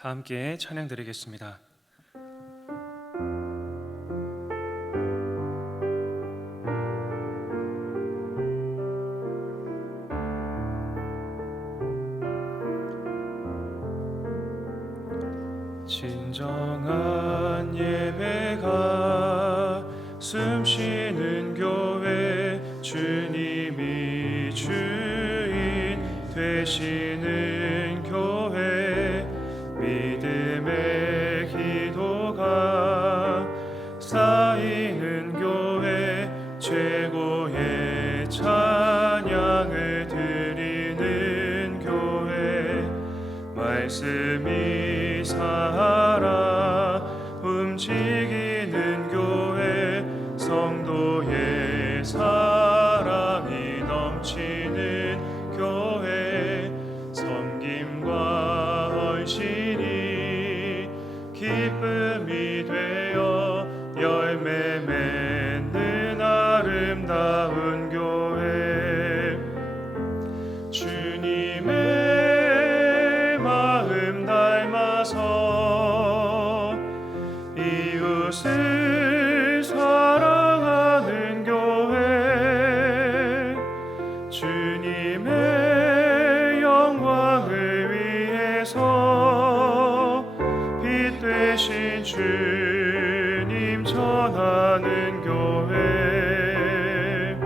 다 함께 찬양 드리겠습니다. 진정한 예배가 숨쉬는 교회, 주님이 주인 되시는 교회, 믿음의 기도가 쌓이는 교회, 최고의 찬양을 드리는 교회, 말씀이 살아 움직이는 교회, 성도의 사랑이 넘치는 교회, 섬김과 헌신이 기쁨이 되어 열매 맺는 아름다운 교회, 주님의 마음 닮아서 이웃을 사랑하는 교회, 주님의 영광을 위해서 빛 되신 주님 전하는 교회,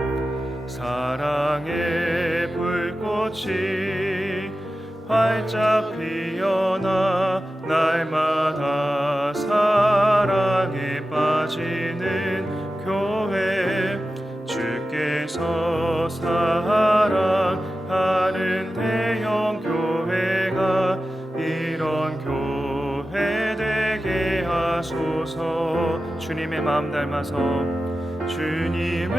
사랑의 불꽃이 활짝 피어나 날마다 사랑에 빠지는 교회, 주께서 사랑하는 대형 교회가 이런 교회 되게 하소서. 주님의 마음 닮아서, 주님의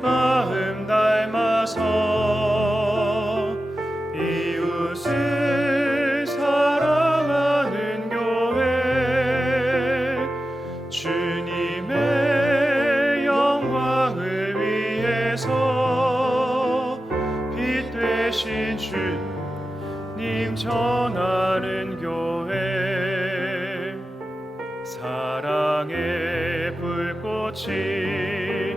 마음 닮아서 이웃을 사랑하는 교회, 주님의 영광을 위해서 빛 되신 주님 전하는 교회, 사랑의 불꽃이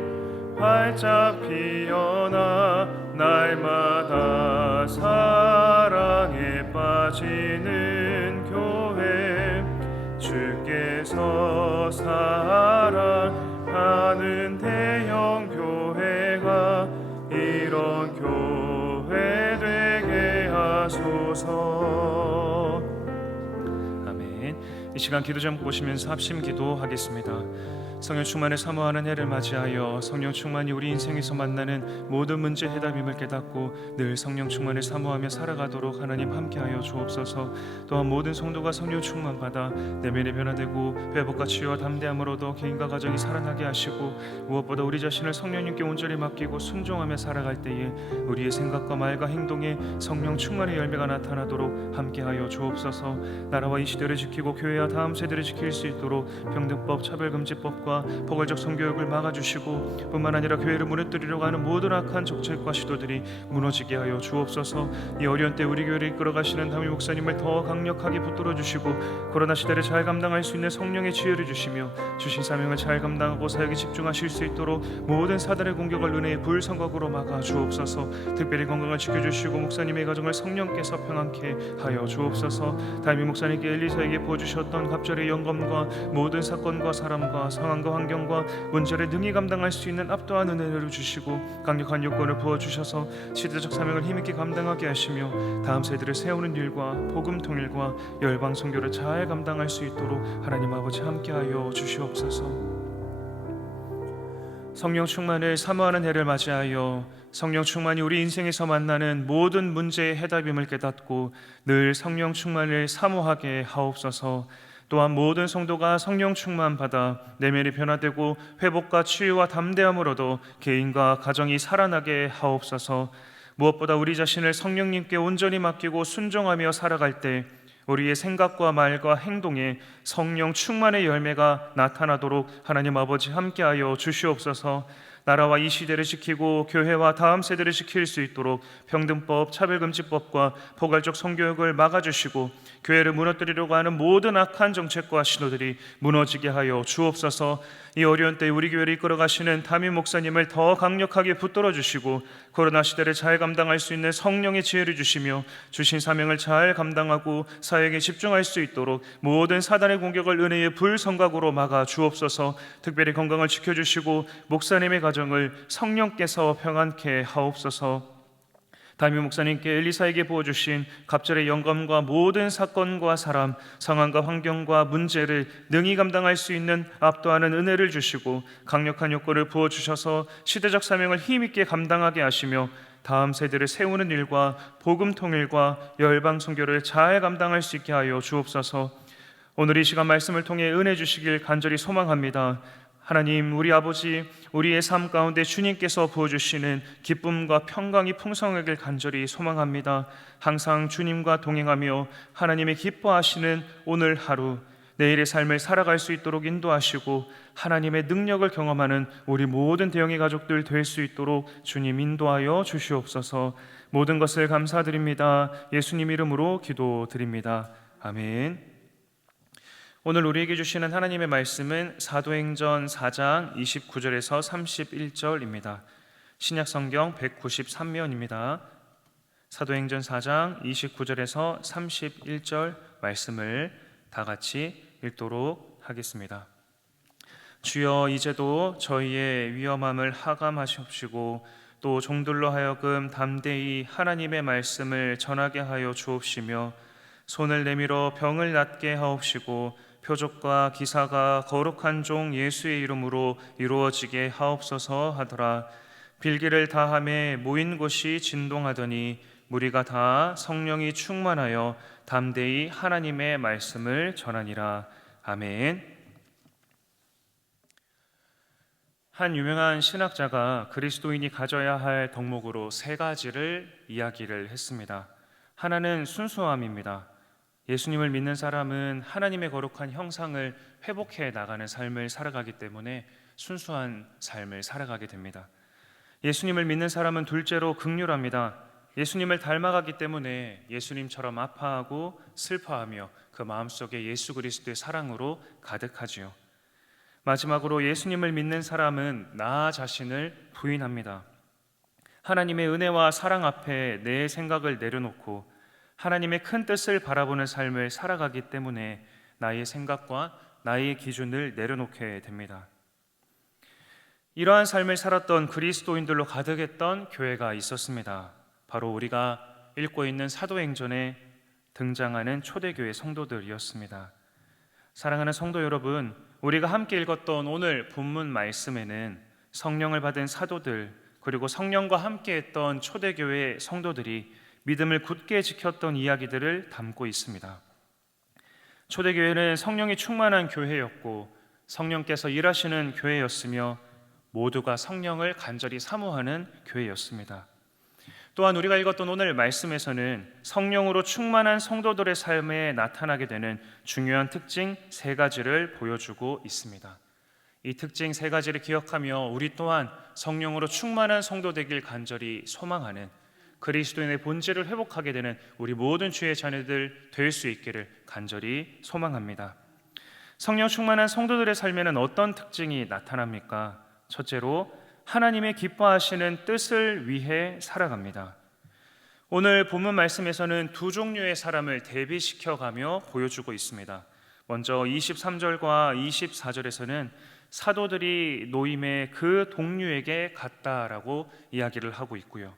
활짝 피어나 날마다 사랑에 빠지는 교회, 주께서 사랑하는 대형 교회가 이런 교회 되게 하소서. 아멘. 이 시간 기도 제목 보시면서 합심 기도하겠습니다. 성령 충만을 사모하는 해를 맞이하여 성령 충만이 우리 인생에서 만나는 모든 문제 해답임을 깨닫고 늘 성령 충만을 사모하며 살아가도록 하나님 함께하여 주옵소서. 또한 모든 성도가 성령 충만 받아 내면이 변화되고 회복과 치유와 담대함으로도 개인과 가정이 살아나게 하시고, 무엇보다 우리 자신을 성령님께 온전히 맡기고 순종하며 살아갈 때에 우리의 생각과 말과 행동에 성령 충만의 열매가 나타나도록 함께하여 주옵소서. 나라와 이 시대를 지키고 교회와 다음 세대를 지킬 수 있도록 평등법, 차별금지법 포괄적 성교육을 막아주시고, 뿐만 아니라 교회를 무너뜨리려고 하는 모든 악한 정책과 시도들이 무너지게 하여 주옵소서. 이 어려운 때 우리 교회를 이끌어가시는 담임 목사님을 더 강력하게 붙들어 주시고, 코로나 시대를 잘 감당할 수 있는 성령의 지혜를 주시며 주신 사명을 잘 감당하고 사역에 집중하실 수 있도록 모든 사단의 공격을 은혜의 불성각으로 막아 주옵소서. 특별히 건강을 지켜주시고 목사님의 가정을 성령께서 평안케 하여 주옵소서. 담임 목사님께 엘리사에게 부어주셨던 갑절의 영검과 모든 사건과 사람과 상황과 환경과 문제를 능히 감당할 수 있는 압도한 은혜를 주시고, 강력한 요건을 부어주셔서 시대적 사명을 힘있게 감당하게 하시며 다음 세대를 세우는 일과 복음 통일과 열방 선교를 잘 감당할 수 있도록 하나님 아버지 함께하여 주시옵소서. 성령 충만을 사모하는 해를 맞이하여 성령 충만이 우리 인생에서 만나는 모든 문제의 해답임을 깨닫고 늘 성령 충만을 사모하게 하옵소서. 또한 모든 성도가 성령 충만 받아 내면이 변화되고 회복과 치유와 담대함으로도 개인과 가정이 살아나게 하옵소서. 무엇보다 우리 자신을 성령님께 온전히 맡기고 순종하며 살아갈 때 우리의 생각과 말과 행동에 성령 충만의 열매가 나타나도록 하나님 아버지 함께하여 주시옵소서. 나라와 이 시대를 지키고 교회와 다음 세대를 지킬 수 있도록 평등법, 차별금지법과 포괄적 성교육을 막아주시고 교회를 무너뜨리려고 하는 모든 악한 정책과 신호들이 무너지게 하여 주옵소서. 이 어려운 때에 우리 교회를 이끌어가시는 담임 목사님을 더 강력하게 붙들어 주시고 코로나 시대를 잘 감당할 수 있는 성령의 지혜를 주시며 주신 사명을 잘 감당하고 사역에 집중할 수 있도록 모든 사단의 공격을 은혜의 불성각으로 막아 주옵소서. 특별히 건강을 지켜주시고 목사님의 가정을 성령께서 평안케 하옵소서. 담임 목사님께 엘리사에게 부어주신 갑절의 영감과 모든 사건과 사람, 상황과 환경과 문제를 능히 감당할 수 있는 압도하는 은혜를 주시고 강력한 요건을 부어주셔서 시대적 사명을 힘있게 감당하게 하시며 다음 세대를 세우는 일과 복음 통일과 열방 선교를 잘 감당할 수 있게 하여 주옵소서. 오늘 이 시간 말씀을 통해 은혜 주시길 간절히 소망합니다. 하나님, 우리 아버지, 우리의 삶 가운데 주님께서 부어주시는 기쁨과 평강이 풍성하길 간절히 소망합니다. 항상 주님과 동행하며 하나님의 기뻐하시는 오늘 하루, 내일의 삶을 살아갈 수 있도록 인도하시고 하나님의 능력을 경험하는 우리 모든 대형의 가족들 될 수 있도록 주님 인도하여 주시옵소서. 모든 것을 감사드립니다. 예수님 이름으로 기도드립니다. 아멘. 오늘 우리에게 주시는 하나님의 말씀은 사도행전 4장 29절에서 31절입니다. 신약성경 193면입니다. 사도행전 4장 29절에서 31절 말씀을 다 같이 읽도록 하겠습니다. 주여, 이제도 저희의 위험함을 하감하시옵시고 또 종들로 하여금 담대히 하나님의 말씀을 전하게 하여 주옵시며 손을 내밀어 병을 낫게 하옵시고 표적과 기사가 거룩한 종 예수의 이름으로 이루어지게 하옵소서 하더라. 빌기를 다함에 모인 곳이 진동하더니 무리가 다 성령이 충만하여 담대히 하나님의 말씀을 전하니라. 아멘. 한 유명한 신학자가 그리스도인이 가져야 할 덕목으로 세 가지를 이야기를 했습니다. 하나는 순수함입니다. 예수님을 믿는 사람은 하나님의 거룩한 형상을 회복해 나가는 삶을 살아가기 때문에 순수한 삶을 살아가게 됩니다. 예수님을 믿는 사람은 둘째로 긍휼합니다. 예수님을 닮아가기 때문에 예수님처럼 아파하고 슬퍼하며 그 마음속에 예수 그리스도의 사랑으로 가득하지요. 마지막으로 예수님을 믿는 사람은 나 자신을 부인합니다. 하나님의 은혜와 사랑 앞에 내 생각을 내려놓고 하나님의 큰 뜻을 바라보는 삶을 살아가기 때문에 나의 생각과 나의 기준을 내려놓게 됩니다. 이러한 삶을 살았던 그리스도인들로 가득했던 교회가 있었습니다. 바로 우리가 읽고 있는 사도행전에 등장하는 초대교회 성도들이었습니다. 사랑하는 성도 여러분, 우리가 함께 읽었던 오늘 본문 말씀에는 성령을 받은 사도들 그리고 성령과 함께했던 초대교회 성도들이 믿음을 굳게 지켰던 이야기들을 담고 있습니다. 초대교회는 성령이 충만한 교회였고 성령께서 일하시는 교회였으며 모두가 성령을 간절히 사모하는 교회였습니다. 또한 우리가 읽었던 오늘 말씀에서는 성령으로 충만한 성도들의 삶에 나타나게 되는 중요한 특징 세 가지를 보여주고 있습니다. 이 특징 세 가지를 기억하며 우리 또한 성령으로 충만한 성도 되길 간절히 소망하는 그리스도인의 본질을 회복하게 되는 우리 모든 주의 자녀들 될 수 있기를 간절히 소망합니다. 성령 충만한 성도들의 삶에는 어떤 특징이 나타납니까? 첫째로 하나님의 기뻐하시는 뜻을 위해 살아갑니다. 오늘 본문 말씀에서는 두 종류의 사람을 대비시켜가며 보여주고 있습니다. 먼저 23절과 24절에서는 사도들이 노임의 그 동류에게 갔다라고 이야기를 하고 있고요.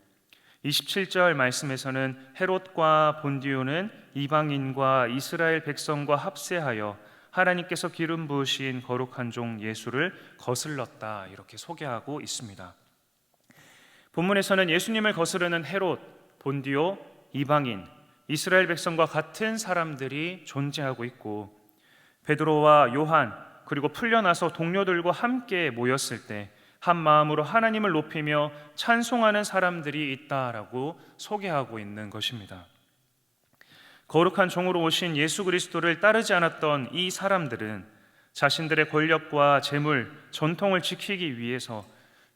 27절 말씀에서는 헤롯과 본디오는 이방인과 이스라엘 백성과 합세하여 하나님께서 기름 부으신 거룩한 종 예수를 거슬렀다 이렇게 소개하고 있습니다. 본문에서는 예수님을 거스르는 헤롯, 본디오, 이방인, 이스라엘 백성과 같은 사람들이 존재하고 있고 베드로와 요한 그리고 풀려나서 동료들과 함께 모였을 때 한 마음으로 하나님을 높이며 찬송하는 사람들이 있다라고 소개하고 있는 것입니다. 거룩한 종으로 오신 예수 그리스도를 따르지 않았던 이 사람들은 자신들의 권력과 재물, 전통을 지키기 위해서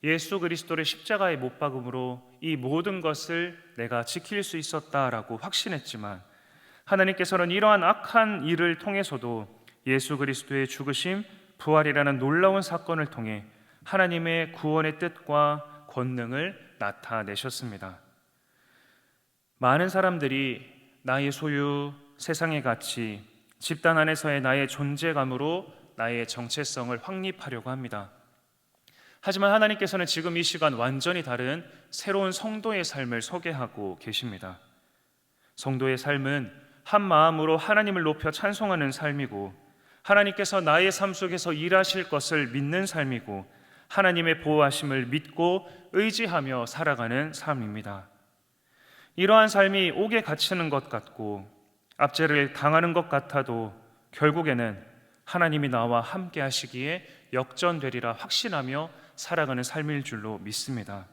예수 그리스도를 십자가에 못 박음으로 이 모든 것을 내가 지킬 수 있었다라고 확신했지만, 하나님께서는 이러한 악한 일을 통해서도 예수 그리스도의 죽으심, 부활이라는 놀라운 사건을 통해 하나님의 구원의 뜻과 권능을 나타내셨습니다. 많은 사람들이 나의 소유, 세상의 가치, 집단 안에서의 나의 존재감으로 나의 정체성을 확립하려고 합니다. 하지만 하나님께서는 지금 이 시간 완전히 다른 새로운 성도의 삶을 소개하고 계십니다. 성도의 삶은 한 마음으로 하나님을 높여 찬송하는 삶이고, 하나님께서 나의 삶 속에서 일하실 것을 믿는 삶이고, 하나님의 보호하심을 믿고 의지하며 살아가는 삶입니다. 이러한 삶이 옥에 갇히는 것 같고 압제를 당하는 것 같아도 결국에는 하나님이 나와 함께 하시기에 역전되리라 확신하며 살아가는 삶일 줄로 믿습니다.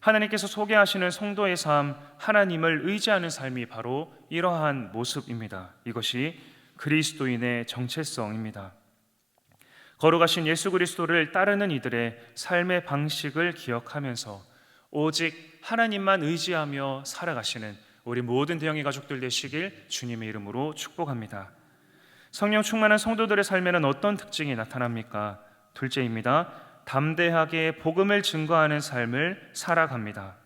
하나님께서 소개하시는 성도의 삶, 하나님을 의지하는 삶이 바로 이러한 모습입니다. 이것이 그리스도인의 정체성입니다. 걸어가신 예수 그리스도를 따르는 이들의 삶의 방식을 기억하면서 오직 하나님만 의지하며 살아가시는 우리 모든 대형의 가족들 되시길 주님의 이름으로 축복합니다. 성령 충만한 성도들의 삶에는 어떤 특징이 나타납니까? 둘째입니다. 담대하게 복음을 증거하는 삶을 살아갑니다.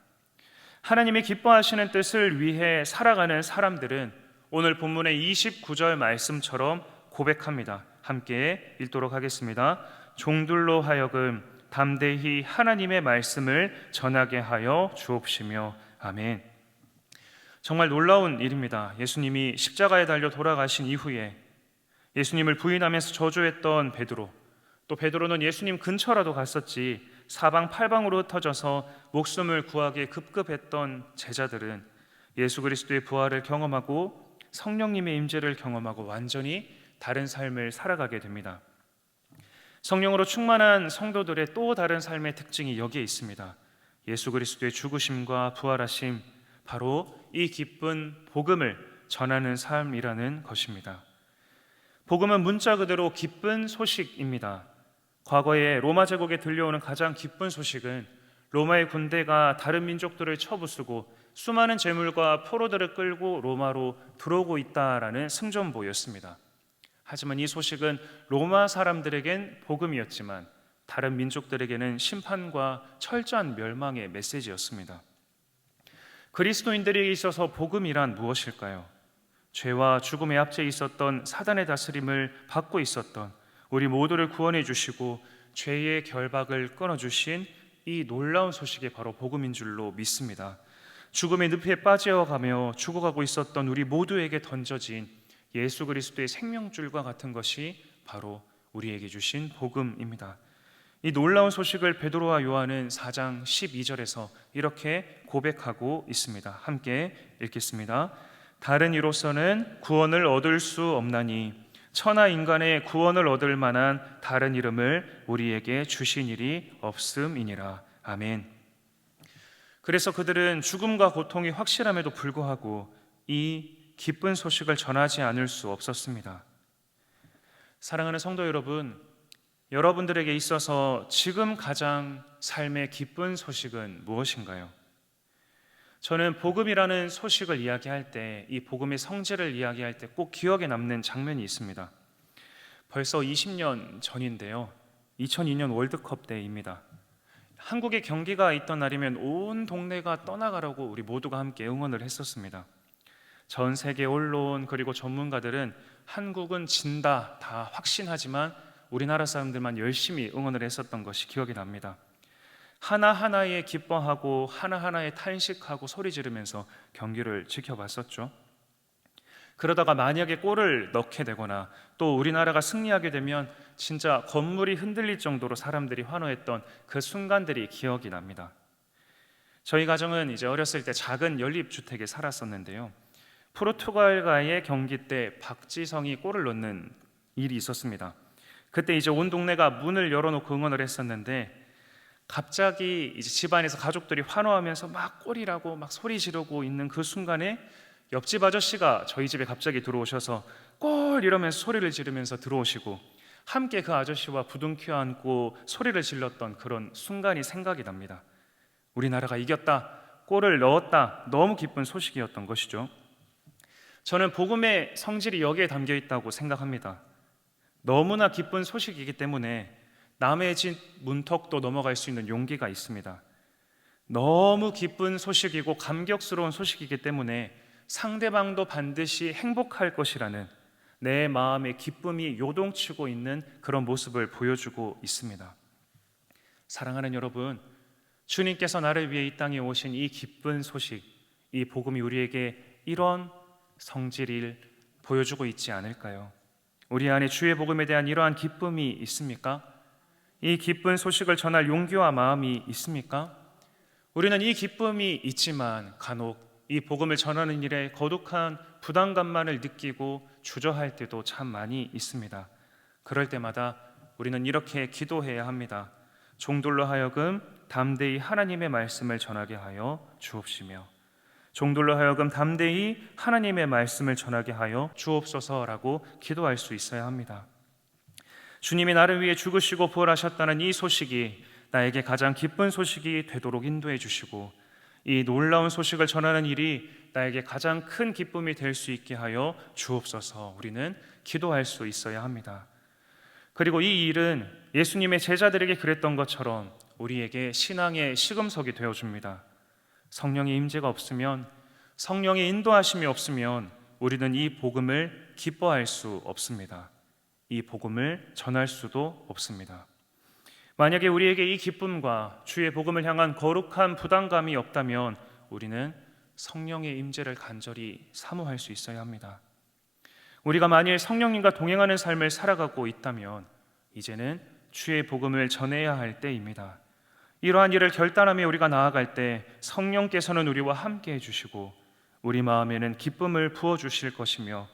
하나님이 기뻐하시는 뜻을 위해 살아가는 사람들은 오늘 본문의 29절 말씀처럼 고백합니다. 함께 읽도록 하겠습니다. 종들로 하여금 담대히 하나님의 말씀을 전하게 하여 주옵시며. 아멘. 정말 놀라운 일입니다. 예수님이 십자가에 달려 돌아가신 이후에 예수님을 부인하면서 저주했던 베드로, 또 베드로는 예수님 근처라도 갔었지 사방팔방으로 흩어져서 목숨을 구하기에 급급했던 제자들은 예수 그리스도의 부활을 경험하고 성령님의 임재를 경험하고 완전히 다른 삶을 살아가게 됩니다. 성령으로 충만한 성도들의 또 다른 삶의 특징이 여기에 있습니다. 예수 그리스도의 죽으심과 부활하심, 바로 이 기쁜 복음을 전하는 삶이라는 것입니다. 복음은 문자 그대로 기쁜 소식입니다. 과거에 로마 제국에 들려오는 가장 기쁜 소식은 로마의 군대가 다른 민족들을 쳐부수고 수많은 재물과 포로들을 끌고 로마로 들어오고 있다라는 승전보였습니다. 하지만 이 소식은 로마 사람들에겐 복음이었지만 다른 민족들에게는 심판과 철저한 멸망의 메시지였습니다. 그리스도인들에게 있어서 복음이란 무엇일까요? 죄와 죽음의 압제에 있었던 사단의 다스림을 받고 있었던 우리 모두를 구원해 주시고 죄의 결박을 끊어주신 이 놀라운 소식이 바로 복음인 줄로 믿습니다. 죽음의 늪에 빠져가며 죽어가고 있었던 우리 모두에게 던져진 예수 그리스도의 생명줄과 같은 것이 바로 우리에게 주신 복음입니다. 이 놀라운 소식을 베드로와 요한은 4장 12절에서 이렇게 고백하고 있습니다. 함께 읽겠습니다. 다른 이로서는 구원을 얻을 수 없나니 천하 인간의 구원을 얻을 만한 다른 이름을 우리에게 주신 일이 없음이니라. 아멘. 그래서 그들은 죽음과 고통이 확실함에도 불구하고 이 기쁜 소식을 전하지 않을 수 없었습니다. 사랑하는 성도 여러분, 여러분들에게 있어서 지금 가장 삶의 기쁜 소식은 무엇인가요? 저는 복음이라는 소식을 이야기할 때, 이 복음의 성질을 이야기할 때 꼭 기억에 남는 장면이 있습니다. 벌써 20년 전인데요, 2002년 월드컵 때입니다. 한국에 경기가 있던 날이면 온 동네가 떠나가라고 우리 모두가 함께 응원을 했었습니다. 전 세계 언론 그리고 전문가들은 한국은 진다 다 확신하지만 우리나라 사람들만 열심히 응원을 했었던 것이 기억이 납니다. 하나하나에 기뻐하고 하나하나에 탄식하고 소리 지르면서 경기를 지켜봤었죠. 그러다가 만약에 골을 넣게 되거나 또 우리나라가 승리하게 되면 진짜 건물이 흔들릴 정도로 사람들이 환호했던 그 순간들이 기억이 납니다. 저희 가정은 이제 어렸을 때 작은 연립주택에 살았었는데요, 포르투갈과의 경기 때 박지성이 골을 넣는 일이 있었습니다. 그때 이제 온 동네가 문을 열어놓고 응원을 했었는데 갑자기 이제 집안에서 가족들이 환호하면서 막 골이라고 막 소리 지르고 있는 그 순간에 옆집 아저씨가 저희 집에 갑자기 들어오셔서 골 이러면서 소리를 지르면서 들어오시고 함께 그 아저씨와 부둥켜 안고 소리를 질렀던 그런 순간이 생각이 납니다. 우리나라가 이겼다, 골을 넣었다, 너무 기쁜 소식이었던 것이죠. 저는 복음의 성질이 여기에 담겨 있다고 생각합니다. 너무나 기쁜 소식이기 때문에 남의 집 문턱도 넘어갈 수 있는 용기가 있습니다. 너무 기쁜 소식이고 감격스러운 소식이기 때문에 상대방도 반드시 행복할 것이라는 내 마음의 기쁨이 요동치고 있는 그런 모습을 보여주고 있습니다. 사랑하는 여러분, 주님께서 나를 위해 이 땅에 오신 이 기쁜 소식, 이 복음이 우리에게 이런 성질을 보여주고 있지 않을까요? 우리 안에 주의 복음에 대한 이러한 기쁨이 있습니까? 이 기쁜 소식을 전할 용기와 마음이 있습니까? 우리는 이 기쁨이 있지만 간혹 이 복음을 전하는 일에 거룩한 부담감만을 느끼고 주저할 때도 참 많이 있습니다. 그럴 때마다 우리는 이렇게 기도해야 합니다. 종들로 하여금 담대히 하나님의 말씀을 전하게 하여 주옵시며, 종들로 하여금 담대히 하나님의 말씀을 전하게 하여 주옵소서라고 기도할 수 있어야 합니다. 주님이 나를 위해 죽으시고 부활하셨다는 이 소식이 나에게 가장 기쁜 소식이 되도록 인도해 주시고, 이 놀라운 소식을 전하는 일이 나에게 가장 큰 기쁨이 될 수 있게 하여 주옵소서. 우리는 기도할 수 있어야 합니다. 그리고 이 일은 예수님의 제자들에게 그랬던 것처럼 우리에게 신앙의 시금석이 되어줍니다. 성령의 임재가 없으면, 성령의 인도하심이 없으면 우리는 이 복음을 기뻐할 수 없습니다. 이 복음을 전할 수도 없습니다. 만약에 우리에게 이 기쁨과 주의 복음을 향한 거룩한 부담감이 없다면 우리는 성령의 임재를 간절히 사모할 수 있어야 합니다. 우리가 만일 성령님과 동행하는 삶을 살아가고 있다면 이제는 주의 복음을 전해야 할 때입니다. 이러한 일을 결단하며 우리가 나아갈 때 성령께서는 우리와 함께 해주시고 우리 마음에는 기쁨을 부어주실 것이며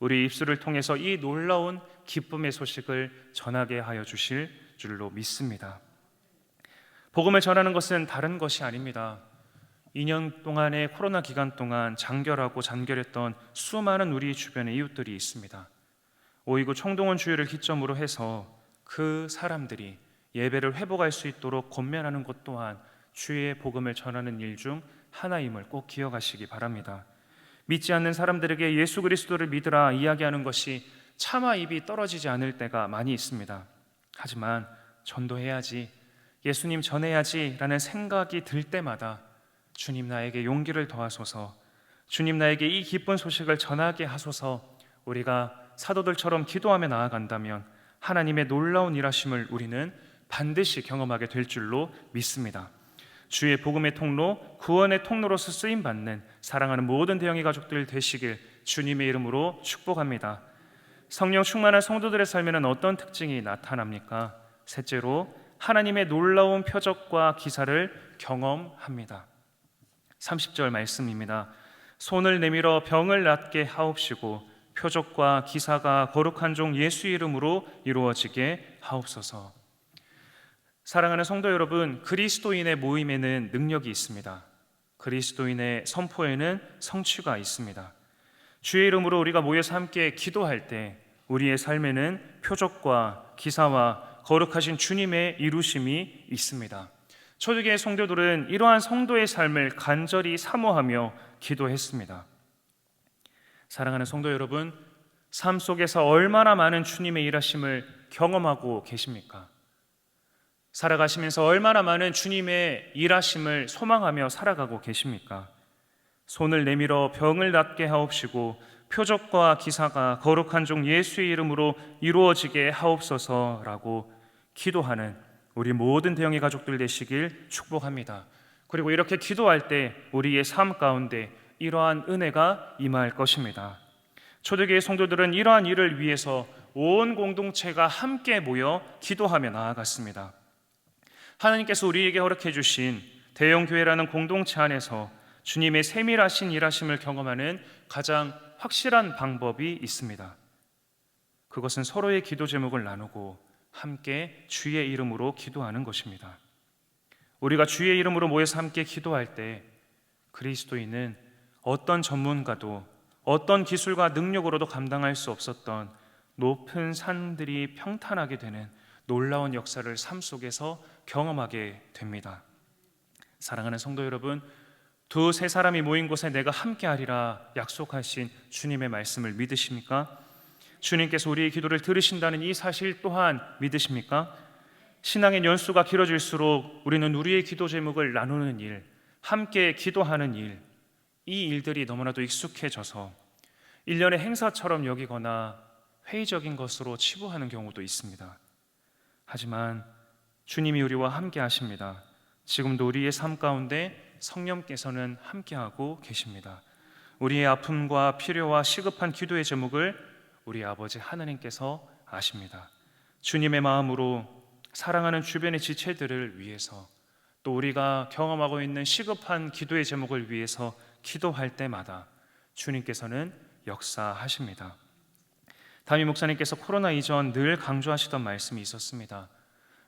우리 입술을 통해서 이 놀라운 기쁨의 소식을 전하게 하여 주실 줄로 믿습니다. 복음을 전하는 것은 다른 것이 아닙니다. 2년 동안의 코로나 기간 동안 장결하고 잔결했던 수많은 우리 주변의 이웃들이 있습니다. 5.19 총동원 주의를 기점으로 해서 그 사람들이 예배를 회복할 수 있도록 권면하는 것 또한 주의 복음을 전하는 일 중 하나임을 꼭 기억하시기 바랍니다. 믿지 않는 사람들에게 예수 그리스도를 믿으라 이야기하는 것이 차마 입이 떨어지지 않을 때가 많이 있습니다. 하지만 전도해야지, 예수님 전해야지 라는 생각이 들 때마다 주님 나에게 용기를 더하소서, 주님 나에게 이 기쁜 소식을 전하게 하소서, 우리가 사도들처럼 기도하며 나아간다면 하나님의 놀라운 일하심을 우리는 반드시 경험하게 될 줄로 믿습니다. 주의 복음의 통로, 구원의 통로로서 쓰임받는 사랑하는 모든 대형의 가족들 되시길 주님의 이름으로 축복합니다. 성령 충만한 성도들의 삶에는 어떤 특징이 나타납니까? 셋째로 하나님의 놀라운 표적과 기사를 경험합니다. 30절 말씀입니다. 손을 내밀어 병을 낫게 하옵시고 표적과 기사가 거룩한 종 예수 이름으로 이루어지게 하옵소서. 사랑하는 성도 여러분, 그리스도인의 모임에는 능력이 있습니다. 그리스도인의 선포에는 성취가 있습니다. 주의 이름으로 우리가 모여서 함께 기도할 때 우리의 삶에는 표적과 기사와 거룩하신 주님의 이루심이 있습니다. 초대교회 성도들은 이러한 성도의 삶을 간절히 사모하며 기도했습니다. 사랑하는 성도 여러분, 삶 속에서 얼마나 많은 주님의 일하심을 경험하고 계십니까? 살아가시면서 얼마나 많은 주님의 일하심을 소망하며 살아가고 계십니까? 손을 내밀어 병을 낫게 하옵시고 표적과 기사가 거룩한 종 예수의 이름으로 이루어지게 하옵소서라고 기도하는 우리 모든 대형의 가족들 되시길 축복합니다. 그리고 이렇게 기도할 때 우리의 삶 가운데 이러한 은혜가 임할 것입니다. 초대교회 성도들은 이러한 일을 위해서 온 공동체가 함께 모여 기도하며 나아갔습니다. 하나님께서 우리에게 허락해 주신 대형교회라는 공동체 안에서 주님의 세밀하신 일하심을 경험하는 가장 확실한 방법이 있습니다. 그것은 서로의 기도 제목을 나누고 함께 주의 이름으로 기도하는 것입니다. 우리가 주의 이름으로 모여서 함께 기도할 때 그리스도인은 어떤 전문가도 어떤 기술과 능력으로도 감당할 수 없었던 높은 산들이 평탄하게 되는 놀라운 역사를 삶 속에서 경험하게 됩니다. 사랑하는 성도 여러분, 두세 사람이 모인 곳에 내가 함께하리라 약속하신 주님의 말씀을 믿으십니까? 주님께서 우리의 기도를 들으신다는 이 사실 또한 믿으십니까? 신앙의 연수가 길어질수록 우리는 우리의 기도 제목을 나누는 일, 함께 기도하는 일, 이 일들이 너무나도 익숙해져서 일련의 행사처럼 여기거나 회의적인 것으로 치부하는 경우도 있습니다. 하지만 주님이 우리와 함께 하십니다. 지금도 우리의 삶 가운데 성령께서는 함께하고 계십니다. 우리의 아픔과 필요와 시급한 기도의 제목을 우리 아버지 하나님께서 아십니다. 주님의 마음으로 사랑하는 주변의 지체들을 위해서, 또 우리가 경험하고 있는 시급한 기도의 제목을 위해서 기도할 때마다 주님께서는 역사하십니다. 담임 목사님께서 코로나 이전 늘 강조하시던 말씀이 있었습니다.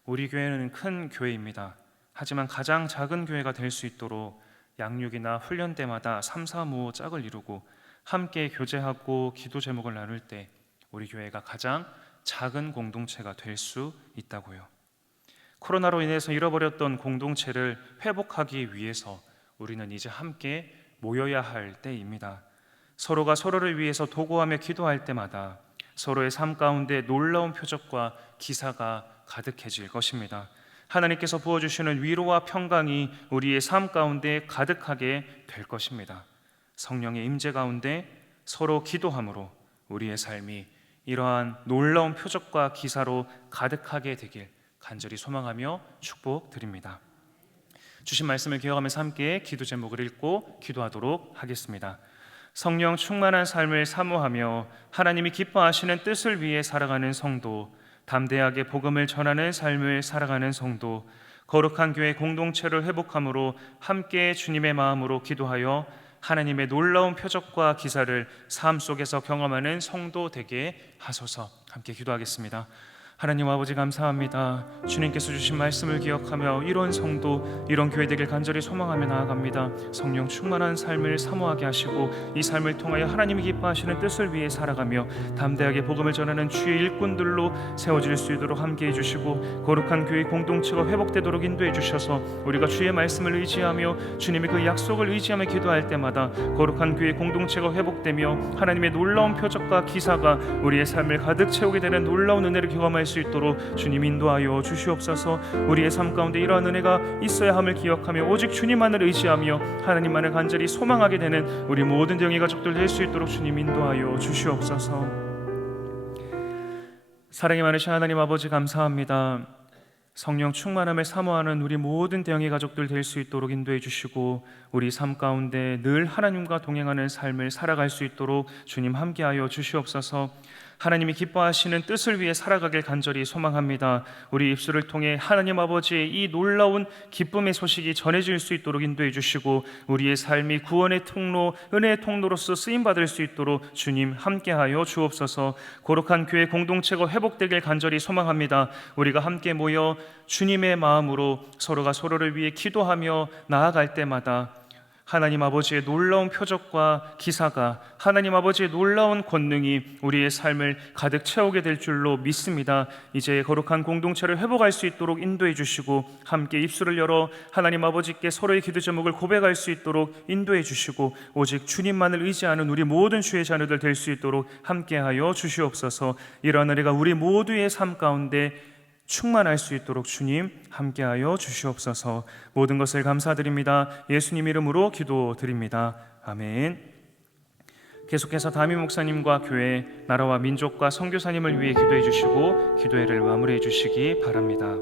우리 교회는 큰 교회입니다. 하지만 가장 작은 교회가 될 수 있도록 양육이나 훈련 때마다 3, 4, 5 짝을 이루고 함께 교제하고 기도 제목을 나눌 때 우리 교회가 가장 작은 공동체가 될 수 있다고요. 코로나로 인해서 잃어버렸던 공동체를 회복하기 위해서 우리는 이제 함께 모여야 할 때입니다. 서로가 서로를 위해서 도구하며 기도할 때마다 서로의 삶 가운데 놀라운 표적과 기사가 가득해질 것입니다. 하나님께서 부어주시는 위로와 평강이 우리의 삶 가운데 가득하게 될 것입니다. 성령의 임재 가운데 서로 기도함으로 우리의 삶이 이러한 놀라운 표적과 기사로 가득하게 되길 간절히 소망하며 축복드립니다. 주신 말씀을 기억하면서 함께 기도 제목을 읽고 기도하도록 하겠습니다. 성령 충만한 삶을 사모하며 하나님이 기뻐하시는 뜻을 위해 살아가는 성도, 담대하게 복음을 전하는 삶을 살아가는 성도, 거룩한 교회 공동체를 회복함으로 함께 주님의 마음으로 기도하여 하나님의 놀라운 표적과 기사를 삶 속에서 경험하는 성도 되게 하소서. 함께 기도하겠습니다. 하나님 아버지 감사합니다. 주님께서 주신 말씀을 기억하며 이런 성도, 이런 교회 되길 간절히 소망하며 나아갑니다. 성령 충만한 삶을 사모하게 하시고 이 삶을 통하여 하나님이 기뻐하시는 뜻을 위해 살아가며 담대하게 복음을 전하는 주의 일꾼들로 세워질 수 있도록 함께해 주시고 거룩한 교회 공동체가 회복되도록 인도해 주셔서 우리가 주의 말씀을 의지하며 주님의 그 약속을 의지하며 기도할 때마다 거룩한 교회 공동체가 회복되며 하나님의 놀라운 표적과 기사가 우리의 삶을 가득 채우게 되는 놀라운 은혜를 경험할 수 있도록 주님 인도하여 주시옵소서. 우리의 삶 가운데 이러한 은혜가 있어야 함을 기억하며 오직 주님만을 의지하며 하나님만을 간절히 소망하게 되는 우리 모든 영의 가족들 될 수 있도록 주님 인도하여 주시옵소서. 사랑이 많으신 하나님 아버지 감사합니다. 성령 충만함을 사모하는 우리 모든 대형의 가족들 될 수 있도록 인도해 주시고 우리 삶 가운데 늘 하나님과 동행하는 삶을 살아갈 수 있도록 주님 함께하여 주시옵소서. 하나님이 기뻐하시는 뜻을 위해 살아가길 간절히 소망합니다. 우리 입술을 통해 하나님 아버지의 이 놀라운 기쁨의 소식이 전해질 수 있도록 인도해 주시고 우리의 삶이 구원의 통로, 은혜의 통로로서 쓰임받을 수 있도록 주님 함께하여 주옵소서. 거룩한 교회 공동체가 회복되길 간절히 소망합니다. 우리가 함께 모여 주님의 마음으로 서로가 서로를 위해 기도하며 나아갈 때마다 하나님 아버지의 놀라운 표적과 기사가, 하나님 아버지의 놀라운 권능이 우리의 삶을 가득 채우게 될 줄로 믿습니다. 이제 거룩한 공동체를 회복할 수 있도록 인도해 주시고 함께 입술을 열어 하나님 아버지께 서로의 기도 제목을 고백할 수 있도록 인도해 주시고 오직 주님만을 의지하는 우리 모든 주의 자녀들 될 수 있도록 함께하여 주시옵소서. 이러한 은혜가 우리 모두의 삶 가운데 충만할 수 있도록 주님 함께하여 주시옵소서. 모든 것을 감사드립니다. 예수님 이름으로 기도드립니다. 아멘. 계속해서 담임 목사님과 교회, 나라와 민족과 선교사님을 위해 기도해 주시고 기도회를 마무리해 주시기 바랍니다.